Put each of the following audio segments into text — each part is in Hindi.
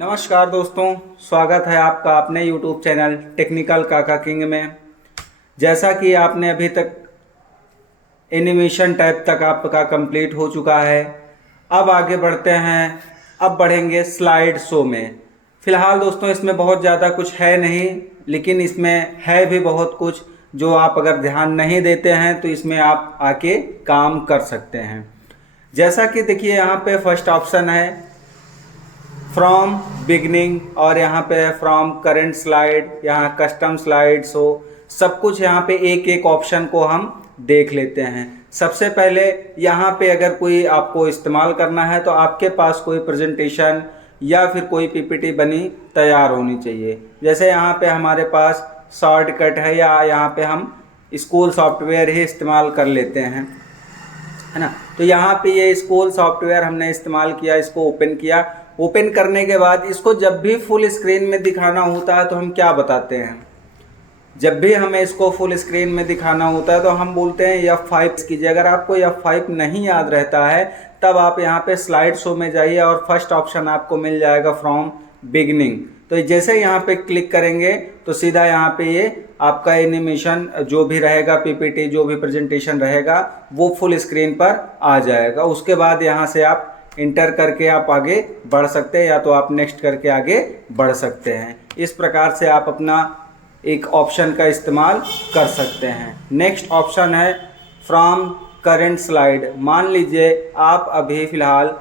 नमस्कार दोस्तों, स्वागत है आपका अपने YouTube चैनल टेक्निकल काका किंग में। जैसा कि आपने अभी तक एनिमेशन टाइप तक आपका कंप्लीट हो चुका है, अब आगे बढ़ते हैं। अब बढ़ेंगे स्लाइड शो में। फ़िलहाल दोस्तों इसमें बहुत ज़्यादा कुछ है नहीं, लेकिन इसमें है भी बहुत कुछ जो आप अगर ध्यान नहीं देते हैं तो इसमें आप आके काम कर सकते हैं। जैसा कि देखिए यहाँ पे फर्स्ट ऑप्शन है फ्रॉम बिगनिंग, और यहाँ पे फ्रॉम करंट स्लाइड, यहाँ कस्टम स्लाइड्स हो, सब कुछ यहाँ पे एक एक ऑप्शन को हम देख लेते हैं। सबसे पहले यहाँ पे अगर कोई आपको इस्तेमाल करना है तो आपके पास कोई प्रेजेंटेशन या फिर कोई पीपीटी बनी तैयार होनी चाहिए। जैसे यहाँ पे हमारे पास शॉर्टकट है, या यहाँ पे हम स्कूल सॉफ्टवेयर ही इस्तेमाल कर लेते हैं, है ना। तो यहाँ पे ये स्कूल सॉफ्टवेयर हमने इस्तेमाल किया, इसको ओपन किया। ओपन करने के बाद इसको जब भी फुल स्क्रीन में दिखाना होता है तो हम क्या बताते हैं, जब भी हमें इसको फुल स्क्रीन में दिखाना होता है तो हम बोलते हैं F5 कीजिए। अगर आपको F5 नहीं याद रहता है तब आप यहाँ पे स्लाइड शो में जाइए और फर्स्ट ऑप्शन आपको मिल जाएगा फ्रॉम बिगनिंग। तो जैसे यहाँ पे क्लिक करेंगे तो सीधा यहाँ पे ये आपका एनिमेशन जो भी रहेगा, पीपीटी जो भी प्रेजेंटेशन रहेगा वो फुल स्क्रीन पर आ जाएगा। उसके बाद यहाँ से आप इंटर करके आप आगे बढ़ सकते हैं, या तो आप नेक्स्ट करके आगे बढ़ सकते हैं। इस प्रकार से आप अपना एक ऑप्शन का इस्तेमाल कर सकते हैं। नेक्स्ट ऑप्शन है फ्रॉम करंट स्लाइड। मान लीजिए आप अभी फ़िलहाल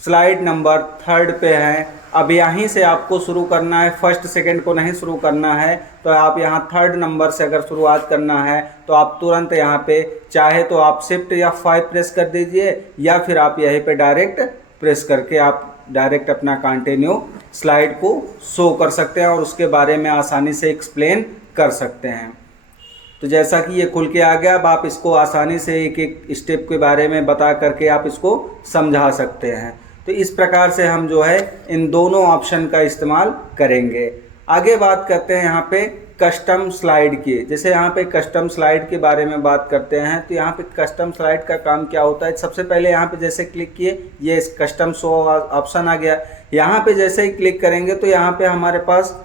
स्लाइड नंबर 3 पे हैं, अब यहीं से आपको शुरू करना है, फर्स्ट सेकंड को नहीं शुरू करना है। तो आप यहाँ 3rd नंबर से अगर शुरुआत करना है तो आप तुरंत यहाँ पे चाहे तो आप शिफ्ट F5 प्रेस कर दीजिए, या फिर आप यहीं पे डायरेक्ट प्रेस करके आप डायरेक्ट अपना कंटिन्यू स्लाइड को शो कर सकते हैं और उसके बारे में आसानी से एक्सप्लेन कर सकते हैं। तो जैसा कि ये खुल के आ गया, अब आप इसको आसानी से एक एक स्टेप के बारे में बता करके आप इसको समझा सकते हैं। तो इस प्रकार से हम जो है इन दोनों ऑप्शन का इस्तेमाल करेंगे। आगे बात करते हैं यहाँ पे कस्टम स्लाइड की। जैसे यहाँ पे कस्टम स्लाइड के बारे में बात करते हैं तो यहाँ पे कस्टम स्लाइड का काम क्या होता है। सबसे पहले यहाँ पे जैसे क्लिक किए, ये कस्टम शो ऑप्शन आ गया। यहाँ पे जैसे ही क्लिक करेंगे तो यहाँ पे हमारे पास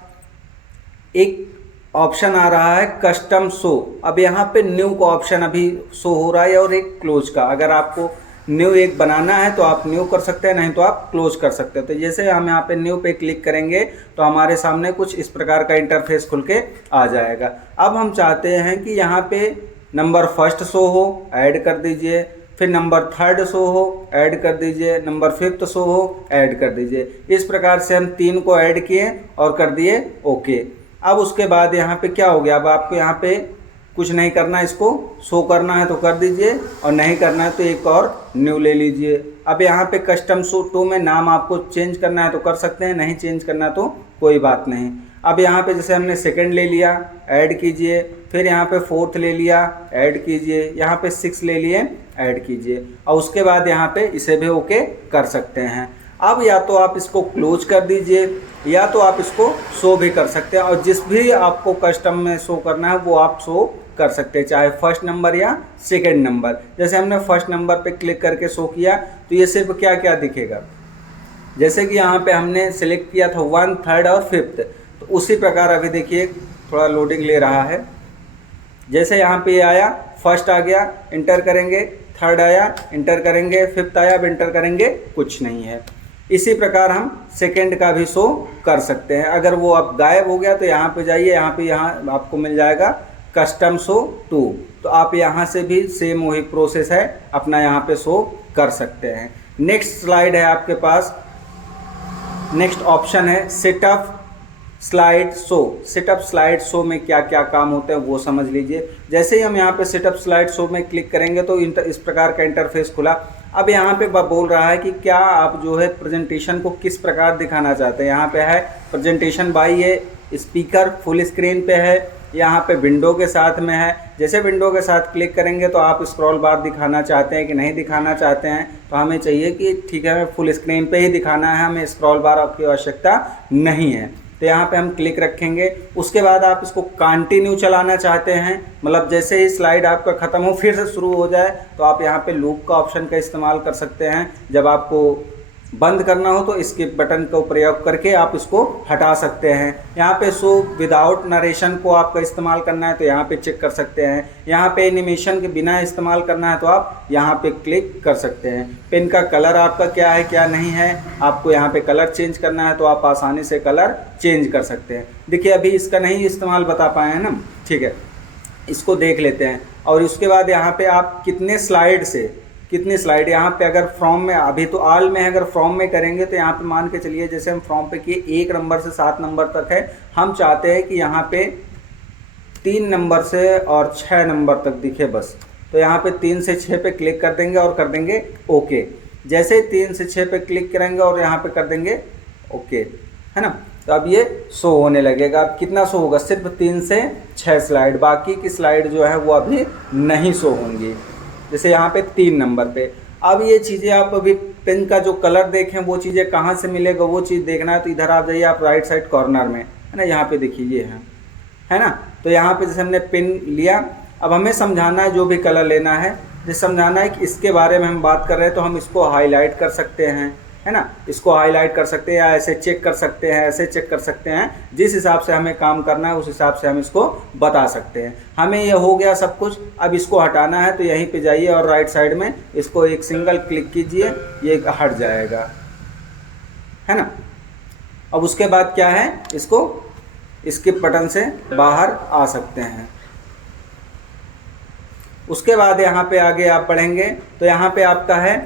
एक ऑप्शन आ रहा है कस्टम शो। अब यहाँ पे न्यू का ऑप्शन अभी शो हो रहा है और एक क्लोज का। अगर आपको न्यू एक बनाना है तो आप न्यू कर सकते हैं, नहीं तो आप क्लोज कर सकते हैं। तो जैसे हम यहाँ पे न्यू पे क्लिक करेंगे तो हमारे सामने कुछ इस प्रकार का इंटरफेस खुल के आ जाएगा। अब हम चाहते हैं कि यहाँ पे नंबर 1 शो हो, ऐड कर दीजिए। फिर नंबर 3 शो हो, ऐड कर दीजिए। नंबर 5 शो हो, ऐड कर दीजिए। इस प्रकार से हम 3 को ऐड किए और कर दिए ओके। अब उसके बाद यहाँ पे क्या हो गया, अब आपको यहाँ पे कुछ नहीं करना, इसको शो करना है तो कर दीजिए, और नहीं करना है तो एक और न्यू ले लीजिए। अब यहाँ पे कस्टम शो 2 में नाम आपको चेंज करना है तो कर सकते हैं, नहीं चेंज करना तो कोई बात नहीं। अब यहाँ पे जैसे हमने 2nd ले लिया, ऐड कीजिए। फिर यहाँ पे 4th ले लिया, ऐड कीजिए। यहाँ पे 6 ले लिए, ऐड कीजिए। और उसके बाद यहाँ पे इसे भी ओके कर सकते हैं। अब या तो आप इसको क्लोज कर दीजिए, या तो आप इसको शो भी कर सकते हैं, और जिस भी आपको कस्टम में शो करना है वो आप शो कर सकते हैं, चाहे 1st नंबर या 2nd नंबर। जैसे हमने 1st नंबर पे क्लिक करके शो किया तो ये सिर्फ क्या क्या दिखेगा, जैसे कि यहाँ पे हमने सेलेक्ट किया था 1, 3rd और 5th, तो उसी प्रकार अभी देखिए थोड़ा लोडिंग ले रहा है। जैसे यहाँ पे आया, 1st आ गया, इंटर करेंगे। 3rd आया, इंटर करेंगे। 5th आया, अब इंटर करेंगे, कुछ नहीं है। इसी प्रकार हम 2nd का भी शो कर सकते हैं। अगर वो अब गायब हो गया तो यहाँ पे जाइए, यहाँ आपको मिल जाएगा कस्टम शो 2। तो आप यहाँ से भी सेम वही प्रोसेस है, अपना यहाँ पे शो कर सकते हैं। नेक्स्ट स्लाइड है आपके पास, नेक्स्ट ऑप्शन है setup slide show. Setup slide show में क्या क्या काम होते हैं वो समझ लीजिए। जैसे ही हम यहाँ पे सेटअप स्लाइड शो में क्लिक करेंगे तो इस प्रकार का इंटरफेस खुला। अब यहाँ पे बोल रहा है कि क्या आप जो है प्रेजेंटेशन को किस प्रकार दिखाना चाहते हैं। यहाँ पे है प्रेजेंटेशन बाई ये स्पीकर, फुल स्क्रीन पे है, यहाँ पे विंडो के साथ में है। जैसे विंडो के साथ क्लिक करेंगे तो आप स्क्रॉल बार दिखाना चाहते हैं कि नहीं दिखाना चाहते हैं, तो हमें चाहिए कि ठीक है हमें फुल स्क्रीन पे ही दिखाना है, हमें स्क्रॉल बार की आवश्यकता नहीं है। तो यहाँ पे हम क्लिक रखेंगे। उसके बाद आप इसको कंटिन्यू चलाना चाहते हैं, मतलब जैसे ही स्लाइड आपका ख़त्म हो फिर से शुरू हो जाए, तो आप यहाँ पे लूप का ऑप्शन का इस्तेमाल कर सकते हैं। जब आपको बंद करना हो तो स्किप बटन का प्रयोग करके आप इसको हटा सकते हैं। यहाँ पे शो विदाउट नरेशन को आपका इस्तेमाल करना है तो यहाँ पे चेक कर सकते हैं। यहाँ पे एनिमेशन के बिना इस्तेमाल करना है तो आप यहाँ पे क्लिक कर सकते हैं। पेन का कलर आपका क्या है क्या नहीं है, आपको यहाँ पे कलर चेंज करना है तो आप आसानी से कलर चेंज कर सकते हैं। देखिए अभी इसका नहीं इस्तेमाल बता पाए हैं ना, ठीक है, इसको देख लेते हैं। और उसके बाद यहाँ पे आप कितने स्लाइड यहाँ पे अगर फ्रॉम में, अभी तो ऑल में है, अगर फ्रॉम में करेंगे तो यहाँ पे मान के चलिए जैसे हम फ्रॉम पे किए 1 नंबर से 7 नंबर तक है, हम चाहते हैं कि यहाँ पे 3 नंबर से और 6 नंबर तक दिखे बस, तो यहाँ पे 3 से 6 पे क्लिक कर देंगे और कर देंगे ओके। जैसे 3 से 6 पे क्लिक करेंगे और यहाँ पे कर देंगे ओके, है ना, तो अब ये शो होने लगेगा। अब कितना शो होगा, सिर्फ 3 से 6 स्लाइड, बाकी की स्लाइड जो है वो अभी नहीं शो होंगी। जैसे यहाँ पे 3 नंबर पे। अब ये चीज़ें आप अभी पेन का जो कलर देखें वो चीज़ें कहाँ से मिलेगा, वो चीज़ देखना है तो इधर आ जाइए आप राइट साइड कॉर्नर में, है ना, यहाँ पे देखिए ये है ना। तो यहाँ पे जैसे हमने पेन लिया, अब हमें समझाना है जो भी कलर लेना है, जैसे समझाना है कि इसके बारे में हम बात कर रहे हैं तो हम इसको हाईलाइट कर सकते हैं, है ना, इसको हाईलाइट कर सकते हैं या ऐसे चेक कर सकते हैं, ऐसे चेक कर सकते हैं, जिस हिसाब से हमें काम करना है उस हिसाब से हम इसको बता सकते हैं। हमें ये हो गया सब कुछ। अब इसको हटाना है तो यहीं पे जाइए और राइट साइड में इसको एक सिंगल क्लिक कीजिए, ये हट जाएगा, है ना। अब उसके बाद क्या है, इसको स्किप बटन से बाहर आ सकते हैं। उसके बाद यहाँ पे आगे आप बढ़ेंगे तो यहाँ पे आपका है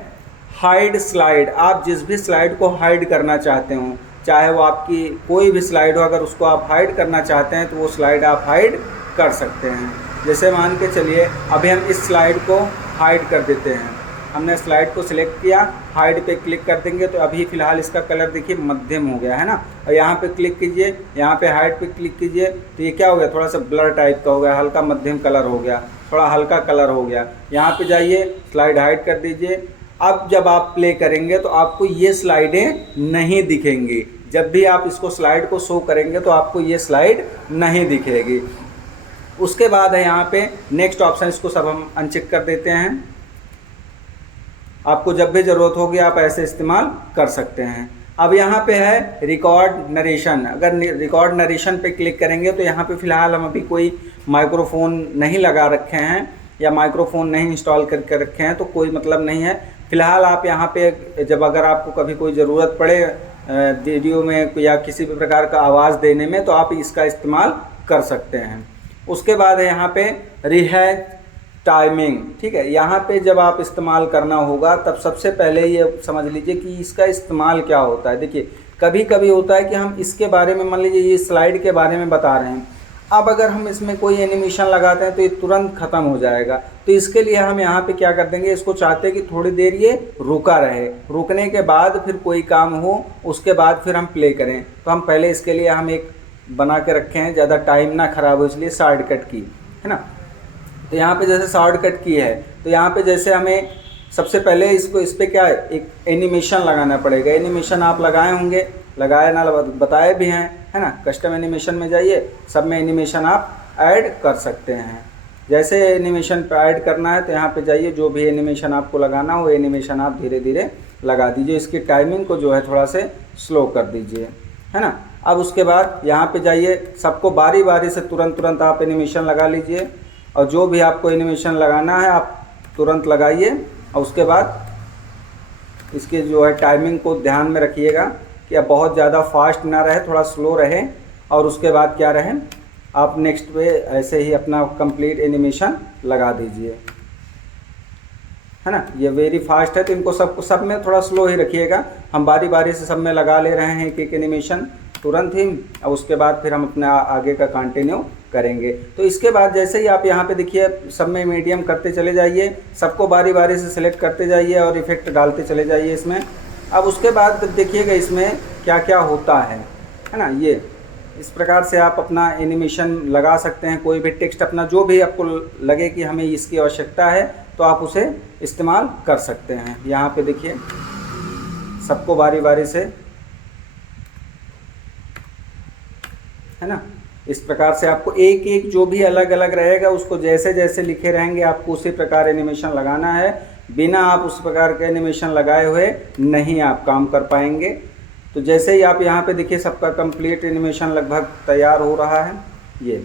हाइड स्लाइड। आप जिस भी स्लाइड को हाइड करना चाहते हो, चाहे वो आपकी कोई भी स्लाइड हो, अगर उसको आप हाइड करना चाहते हैं तो वो स्लाइड आप हाइड कर सकते हैं। जैसे मान के चलिए अभी हम इस स्लाइड को हाइड कर देते हैं, हमने स्लाइड को सिलेक्ट किया, हाइड पे क्लिक कर देंगे तो अभी फ़िलहाल इसका कलर देखिए मध्यम हो गया, है ना। और यहाँ पे क्लिक कीजिए, यहाँ पे हाइड पे क्लिक कीजिए तो ये क्या हो गया, थोड़ा सा ब्लर टाइप का हो गया, हल्का मध्यम कलर हो गया, थोड़ा हल्का कलर हो गया। यहाँ पे जाइए, स्लाइड हाइड कर दीजिए। अब जब आप प्ले करेंगे तो आपको ये स्लाइडें नहीं दिखेंगी। जब भी आप इसको स्लाइड को शो करेंगे तो आपको ये स्लाइड नहीं दिखेगी। उसके बाद है यहाँ पे नेक्स्ट ऑप्शन, इसको सब हम अनचेक कर देते हैं। आपको जब भी ज़रूरत होगी आप ऐसे इस्तेमाल कर सकते हैं। अब यहाँ पे है रिकॉर्ड नरेशन। अगर रिकॉर्ड नरेशन पे क्लिक करेंगे तो यहाँ पे फ़िलहाल हम अभी कोई माइक्रोफोन नहीं लगा रखे हैं या माइक्रोफोन नहीं इंस्टॉल करके रखे हैं तो कोई मतलब नहीं है। फ़िलहाल आप यहाँ पे जब अगर आपको कभी कोई ज़रूरत पड़े वीडियो में या किसी भी प्रकार का आवाज़ देने में तो आप इसका इस्तेमाल कर सकते हैं। उसके बाद है यहाँ पे रिहैश टाइमिंग, ठीक है। यहाँ पे जब आप इस्तेमाल करना होगा तब सबसे पहले ये समझ लीजिए कि इसका इस्तेमाल क्या होता है। देखिए कभी कभी होता है कि हम इसके बारे में, मान लीजिए ये स्लाइड के बारे में बता रहे हैं, अब अगर हम इसमें कोई एनिमेशन लगाते हैं तो ये तुरंत ख़त्म हो जाएगा। तो इसके लिए हम यहाँ पे क्या कर देंगे, इसको चाहते हैं कि थोड़ी देर ये रुका रहे, रुकने के बाद फिर कोई काम हो उसके बाद फिर हम प्ले करें। तो हम पहले इसके लिए हम एक बना के रखे हैं, ज़्यादा टाइम ना ख़राब हो इसलिए शॉर्टकट की, है ना। तो यहाँ पे जैसे शॉर्टकट की है तो यहाँ पे जैसे हमें सबसे पहले इसको इस पर क्या है, एक एनिमेशन लगाना पड़ेगा। एनिमेशन आप लगाए होंगे, लगाए ना बताए भी हैं, है ना। कस्टम एनिमेशन में जाइए, सब में एनिमेशन आप ऐड कर सकते हैं। जैसे एनिमेशन पे ऐड करना है तो यहाँ पे जाइए, जो भी एनिमेशन आपको लगाना हो एनिमेशन आप धीरे धीरे लगा दीजिए। इसकी टाइमिंग को जो है थोड़ा से स्लो कर दीजिए, है ना। अब उसके बाद यहाँ पे जाइए, सबको बारी बारी से तुरंत आप एनिमेशन लगा लीजिए और जो भी आपको एनिमेशन लगाना है आप तुरंत लगाइए। और उसके बाद इसके जो है टाइमिंग को ध्यान में रखिएगा कि अब बहुत ज़्यादा फास्ट ना रहे, थोड़ा स्लो रहे। और उसके बाद क्या रहे, आप नेक्स्ट पे ऐसे ही अपना कंप्लीट एनिमेशन लगा दीजिए, है ना। ये वेरी फास्ट है तो इनको सब में थोड़ा स्लो ही रखिएगा। हम बारी बारी से सब में लगा ले रहे हैं एक एनिमेशन तुरंत ही। और उसके बाद फिर हम अपना आगे का कंटिन्यू करेंगे। तो इसके बाद जैसे ही आप यहाँ पे देखिए सब में मीडियम करते चले जाइए, सबको बारी बारी से सिलेक्ट करते जाइए और इफ़ेक्ट डालते चले जाइए इसमें। अब उसके बाद देखिएगा इसमें क्या क्या होता है ना। ये इस प्रकार से आप अपना एनिमेशन लगा सकते हैं। कोई भी टेक्स्ट अपना जो भी आपको लगे कि हमें इसकी आवश्यकता है तो आप उसे इस्तेमाल कर सकते हैं। यहाँ पे देखिए सबको बारी बारी से, है ना। इस प्रकार से आपको एक एक जो भी अलग अलग रहेगा उसको जैसे जैसे लिखे रहेंगे आपको उसी प्रकार एनिमेशन लगाना है। बिना आप उस प्रकार के एनिमेशन लगाए हुए नहीं आप काम कर पाएंगे। तो जैसे ही आप यहाँ पे देखिए सबका कंप्लीट एनिमेशन लगभग तैयार हो रहा है, ये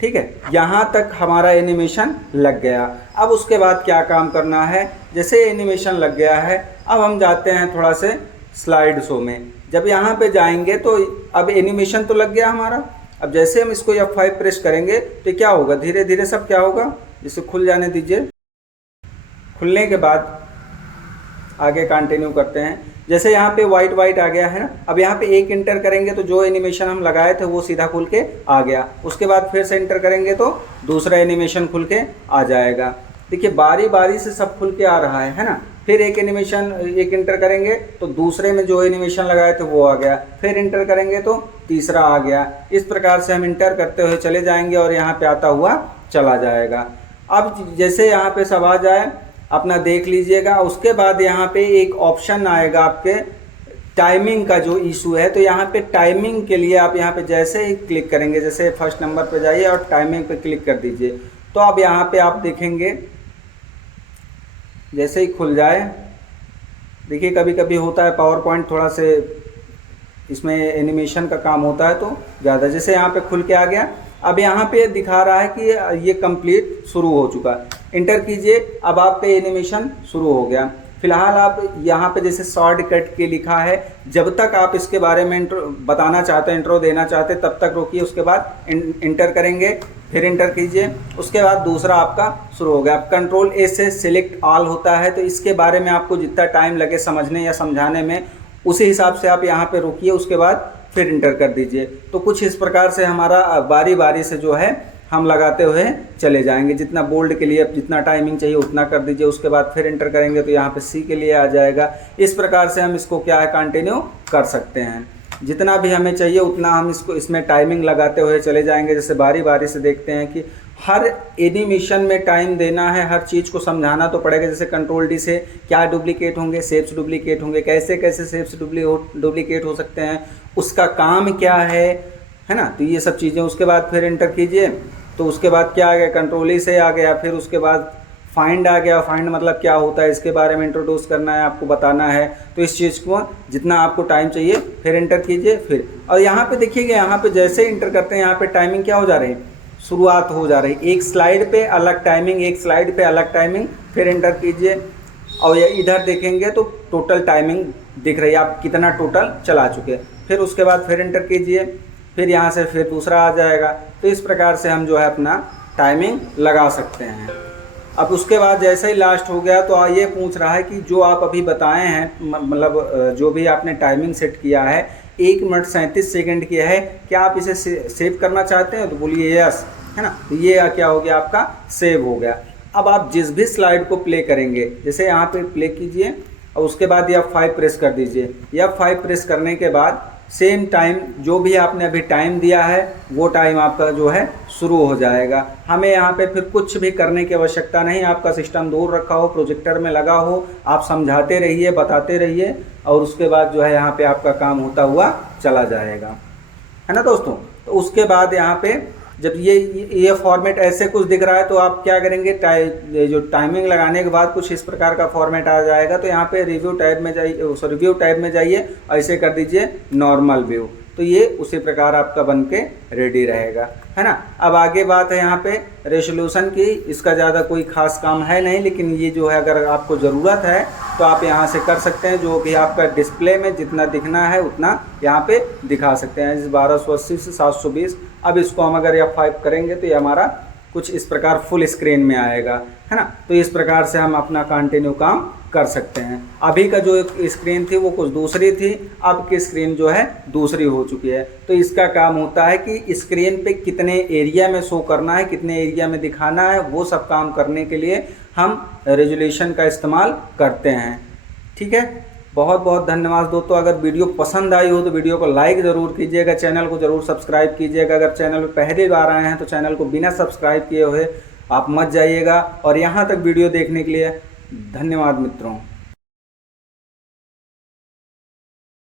ठीक है, यहाँ तक हमारा एनिमेशन लग गया। अब उसके बाद क्या काम करना है, जैसे एनिमेशन लग गया है अब हम जाते हैं थोड़ा से स्लाइड शो में। जब यहाँ पे जाएंगे तो अब एनिमेशन तो लग गया हमारा। अब जैसे हम इसको F5 प्रेस करेंगे तो क्या होगा, धीरे धीरे सब क्या होगा, इसे खुल जाने दीजिए। खुलने के बाद आगे कंटिन्यू करते हैं। जैसे यहाँ पे वाइट वाइट आ गया है ना, अब यहाँ पे एक इंटर करेंगे तो जो एनिमेशन हम लगाए थे वो सीधा खुल के आ गया। उसके बाद फिर से इंटर करेंगे तो दूसरा एनिमेशन खुल के आ जाएगा। देखिए बारी बारी से सब खुल के आ रहा है ना। फिर एक एनिमेशन एक इंटर करेंगे तो दूसरे में जो एनिमेशन लगाए थे वो आ गया, फिर इंटर करेंगे तो तीसरा आ गया। इस प्रकार से हम इंटर करते हुए चले जाएंगे और यहाँ पे आता हुआ चला जाएगा। अब जैसे यहाँ पे सब आ जाए अपना देख लीजिएगा। उसके बाद यहाँ पे एक ऑप्शन आएगा आपके टाइमिंग का जो इशू है, तो यहाँ पे टाइमिंग के लिए आप यहाँ पे जैसे ही क्लिक करेंगे, जैसे फर्स्ट नंबर पे जाइए और टाइमिंग पे क्लिक कर दीजिए, तो अब यहाँ पे आप देखेंगे जैसे ही खुल जाए। देखिए कभी कभी होता है पावर पॉइंट थोड़ा से इसमें एनिमेशन का काम होता है तो ज़्यादा, जैसे यहाँ पे खुल के आ गया। अब यहाँ पे दिखा रहा है कि ये कंप्लीट शुरू हो चुका है, इंटर कीजिए, अब आपका एनिमेशन शुरू हो गया। फिलहाल आप यहाँ पे जैसे शॉर्टकट के लिखा है, जब तक आप इसके बारे में बताना चाहते हैं, इंट्रो देना चाहते हैं, तब तक रोकिए। उसके बाद इंटर करेंगे, फिर इंटर कीजिए, उसके बाद दूसरा आपका शुरू हो गया। अब कंट्रोल ए से सिलेक्ट ऑल होता है, तो इसके बारे में आपको जितना टाइम लगे समझने या समझाने में उसी हिसाब से आप यहाँ पे रोकिए, उसके बाद फिर इंटर कर दीजिए। तो कुछ इस प्रकार से हमारा बारी बारी से जो है हम लगाते हुए चले जाएंगे। जितना बोल्ड के लिए जितना टाइमिंग चाहिए उतना कर दीजिए, उसके बाद फिर इंटर करेंगे तो यहाँ पे सी के लिए आ जाएगा। इस प्रकार से हम इसको क्या है कंटिन्यू कर सकते हैं। जितना भी हमें चाहिए उतना हम इसमें टाइमिंग लगाते हुए चले जाएंगे। जैसे बारी बारी से देखते हैं कि हर एनिमेशन में टाइम देना है, हर चीज़ को समझाना तो पड़ेगा। जैसे कंट्रोल डी से क्या डुप्लीकेट होंगे, शेप्स डुप्लीकेट होंगे, कैसे कैसे शेप्स डुप्लीकेट हो सकते हैं, उसका काम क्या है ना, तो ये सब चीज़ें। उसके बाद फिर इंटर कीजिए तो उसके बाद क्या आ गया, कंट्रोल ई से आ गया। फिर उसके बाद फाइंड आ गया। फाइंड मतलब क्या होता है इसके बारे में इंट्रोड्यूस करना है, आपको बताना है। तो इस चीज़ को जितना आपको टाइम चाहिए फिर इंटर कीजिए। फिर और यहाँ पे देखिएगा, यहाँ पे जैसे इंटर करते हैं यहाँ पे टाइमिंग क्या हो जा रही है, शुरुआत हो जा रही है। एक स्लाइड पे अलग टाइमिंग, एक स्लाइड पे अलग टाइमिंग, फिर इंटर कीजिए और ये इधर देखेंगे तो टोटल टाइमिंग दिख रही है, आप कितना टोटल चला चुके। फिर उसके बाद फिर इंटर कीजिए, फिर यहाँ से फिर दूसरा आ जाएगा। तो इस प्रकार से हम जो है अपना टाइमिंग लगा सकते हैं। अब उसके बाद जैसे ही लास्ट हो गया तो ये पूछ रहा है कि जो आप अभी बताए हैं, मतलब जो भी आपने टाइमिंग सेट किया है 1 मिनट 37 सेकंड की है, क्या आप इसे सेव करना चाहते हैं, तो बोलिए यस, है ना। तो ये क्या हो गया, आपका सेव हो गया। अब आप जिस भी स्लाइड को प्ले करेंगे, जैसे यहाँ पे प्ले कीजिए और उसके बाद F5 प्रेस कर दीजिए। F5 प्रेस करने के बाद सेम टाइम जो भी आपने अभी टाइम दिया है वो टाइम आपका जो है शुरू हो जाएगा। हमें यहाँ पे फिर कुछ भी करने की आवश्यकता नहीं। आपका सिस्टम दूर रखा हो, प्रोजेक्टर में लगा हो, आप समझाते रहिए, बताते रहिए और उसके बाद जो है यहाँ पे आपका काम होता हुआ चला जाएगा, है ना दोस्तों। तो उसके बाद यहाँ पे जब ये फॉर्मेट ऐसे कुछ दिख रहा है तो आप क्या करेंगे, जो टाइमिंग लगाने के बाद कुछ इस प्रकार का फॉर्मेट आ जाएगा। तो यहाँ पे रिव्यू टैब में जाइए, रिव्यू टैब में जाइए, ऐसे कर दीजिए नॉर्मल व्यू, तो ये उसी प्रकार आपका बन के रेडी रहेगा, है ना। अब आगे बात है यहाँ पे रेजोल्यूशन की। इसका ज़्यादा कोई ख़ास काम है नहीं, लेकिन ये जो है अगर आपको ज़रूरत है तो आप यहाँ से कर सकते हैं। जो भी आपका डिस्प्ले में जितना दिखना है उतना यहाँ पे दिखा सकते हैं। इस 1280 से 720। अब इसको हम अगर F5 करेंगे तो ये हमारा कुछ इस प्रकार फुल स्क्रीन में आएगा, है ना। तो इस प्रकार से हम अपना कंटिन्यू काम कर सकते हैं। अभी का जो स्क्रीन थी वो कुछ दूसरी थी, अब की स्क्रीन जो है दूसरी हो चुकी है। तो इसका काम होता है कि स्क्रीन पे कितने एरिया में शो करना है, कितने एरिया में दिखाना है, वो सब काम करने के लिए हम रेजोल्यूशन का इस्तेमाल करते हैं। ठीक है, बहुत बहुत धन्यवाद दोस्तों। अगर वीडियो पसंद आई हो तो वीडियो को लाइक ज़रूर कीजिएगा, चैनल को ज़रूर सब्सक्राइब कीजिएगा। अगर चैनल पर पहली बार आए हैं तो चैनल को बिना सब्सक्राइब किए हुए आप मत जाइएगा। और यहाँ तक वीडियो देखने के लिए धन्यवाद मित्रों।